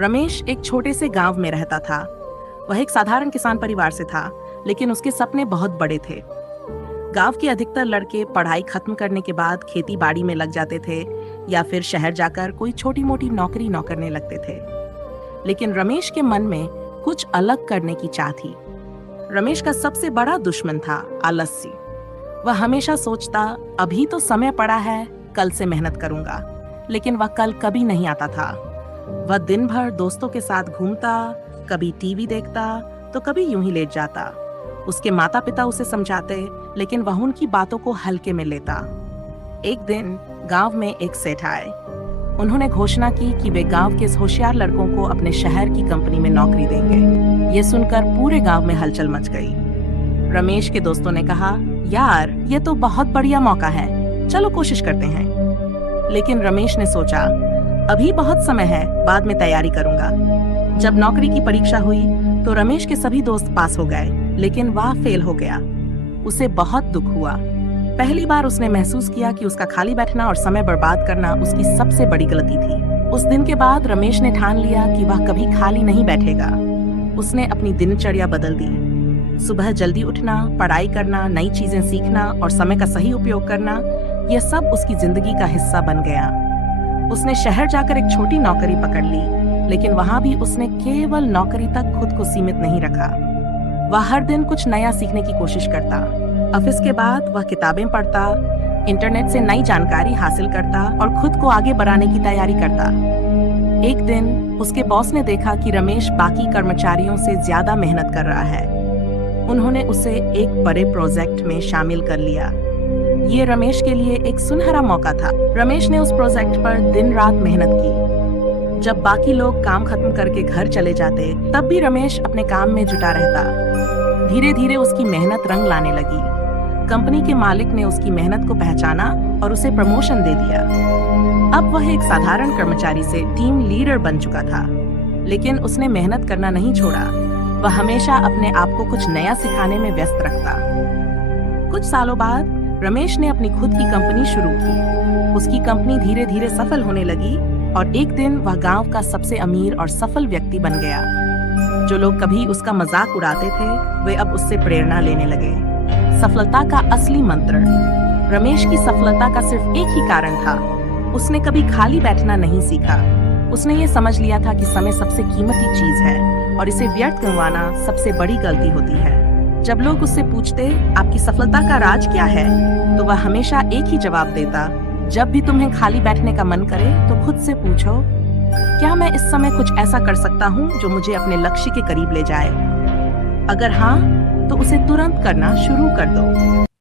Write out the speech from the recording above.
रमेश एक छोटे से गांव में रहता था। वह एक साधारण किसान परिवार से था, लेकिन उसके सपने बहुत बड़े थे। गांव के अधिकतर लड़के पढ़ाई खत्म करने के बाद खेती बाड़ी में लग जाते थे या फिर शहर जाकर कोई छोटी मोटी नौकरी करने लगते थे। लेकिन रमेश के मन में कुछ अलग करने की चाह थी। रमेश का सबसे बड़ा दुश्मन था आलस्य। वह हमेशा सोचता, अभी तो समय पड़ा है, कल से मेहनत करूंगा। लेकिन वह कल कभी नहीं आता था। वह दिन भर दोस्तों के साथ घूमता, कभी टीवी देखता तो कभी यूं ही लेट जाता। उसके माता पिता उसे समझाते, लेकिन वह उनकी बातों को हल्के में लेता। एक दिन गांव में एक सेठ आए। उन्होंने घोषणा की कि वे गांव के होशियार लड़कों को अपने शहर की कंपनी में नौकरी देंगे। ये सुनकर पूरे गांव में हलचल मच गई। रमेश के दोस्तों ने कहा, यार ये तो बहुत बढ़िया मौका है, चलो कोशिश करते हैं। लेकिन रमेश ने सोचा, अभी बहुत समय है, बाद में तैयारी करूंगा। जब नौकरी की परीक्षा हुई तो रमेश के सभी दोस्त पास हो गए, लेकिन वह फेल हो गया। उसे बहुत दुख हुआ। पहली बार उसने महसूस किया कि उसका खाली बैठना और समय बर्बाद करना उसकी सबसे बड़ी गलती थी। उस दिन के बाद रमेश ने ठान लिया कि वह कभी खाली नहीं बैठेगा। उसने अपनी दिनचर्या बदल दी। सुबह जल्दी उठना, पढ़ाई करना, नई चीजें सीखना और समय का सही उपयोग करना, यह सब उसकी जिंदगी का हिस्सा बन गया। उसने शहर जाकर एक छोटी नौकरी पकड़ ली, लेकिन वहां भी उसने केवल नौकरी तक खुद को सीमित नहीं रखा। वह हर दिन कुछ नया सीखने की कोशिश करता। ऑफिस के बाद वह किताबें पढ़ता, इंटरनेट से नई जानकारी हासिल करता और खुद को आगे बढ़ाने की तैयारी करता। एक दिन उसके बॉस ने देखा कि रमेश बाकी कर्मचारियों से ज्यादा मेहनत कर रहा है। उन्होंने उसे एक बड़े प्रोजेक्ट में शामिल कर लिया। ये रमेश के लिए एक सुनहरा मौका था। रमेश ने उस प्रोजेक्ट पर दिन रात मेहनत की। जब बाकी लोग काम खत्म करके घर चले जाते, तब भी रमेश अपने काम में जुटा रहता। धीरे धीरे उसकी मेहनत रंग लाने लगी। कंपनी के मालिक ने उसकी मेहनत को पहचाना और उसे प्रमोशन दे दिया। अब वह एक साधारण कर्मचारी से टीम लीडर बन चुका था। लेकिन उसने मेहनत करना नहीं छोड़ा। वह हमेशा अपने आप को कुछ नया सिखाने में व्यस्त रखता। कुछ सालों बाद रमेश ने अपनी खुद की कंपनी शुरू की। उसकी कंपनी धीरे धीरे सफल होने लगी और एक दिन वह गांव का सबसे अमीर और सफल व्यक्ति बन गया। जो लोग कभी उसका मजाक उड़ाते थे, वे अब उससे प्रेरणा लेने लगे। सफलता का असली मंत्र। रमेश की सफलता का सिर्फ एक ही कारण था, उसने कभी खाली बैठना नहीं सीखा। उसने ये समझ लिया था कि समय सबसे कीमती चीज है और इसे व्यर्थ करवाना सबसे बड़ी गलती होती है। जब लोग उससे पूछते, आपकी सफलता का राज क्या है, तो वह हमेशा एक ही जवाब देता, जब भी तुम्हें खाली बैठने का मन करे तो खुद से पूछो, क्या मैं इस समय कुछ ऐसा कर सकता हूँ जो मुझे अपने लक्ष्य के करीब ले जाए? अगर हाँ, तो उसे तुरंत करना शुरू कर दो।